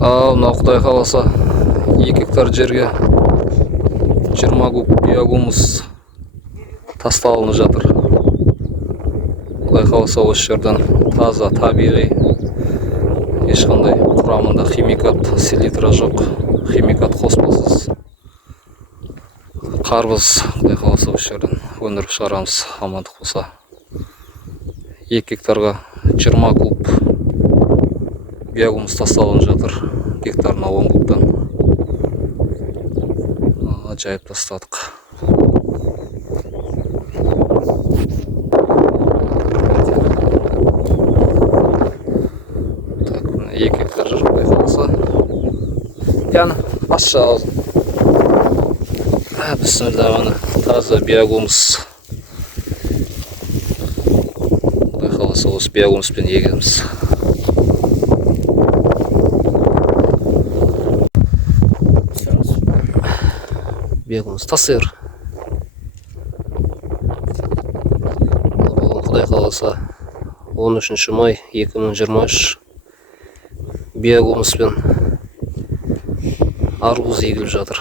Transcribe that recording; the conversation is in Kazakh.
Мына Құдай қаласа 2 гектар жерге 20 куб биогумус тасталынып жатыр. Құдай қаласа осы жерден таза, табиғи, ешқандай құрамында химикат, селитра жоқ, химикат қоспасыз қарбыз, Құдай қаласа осы жерден өндіріп шығарамыз, амандық болса. 2 гектарға 20 куб биогумус тасталынып жатыр. Гектарына 10 кубтан жайып тастадық. Так, 2 гектар жер, Құдай қаласа. Яны басша бісміллә, таза биогумус. Құдай қаласа осы биогумуспен егеміз. Биогумус тасыр. Құдай қаласа 13 май 2023 биогумуспен арбуз егіліп жатыр.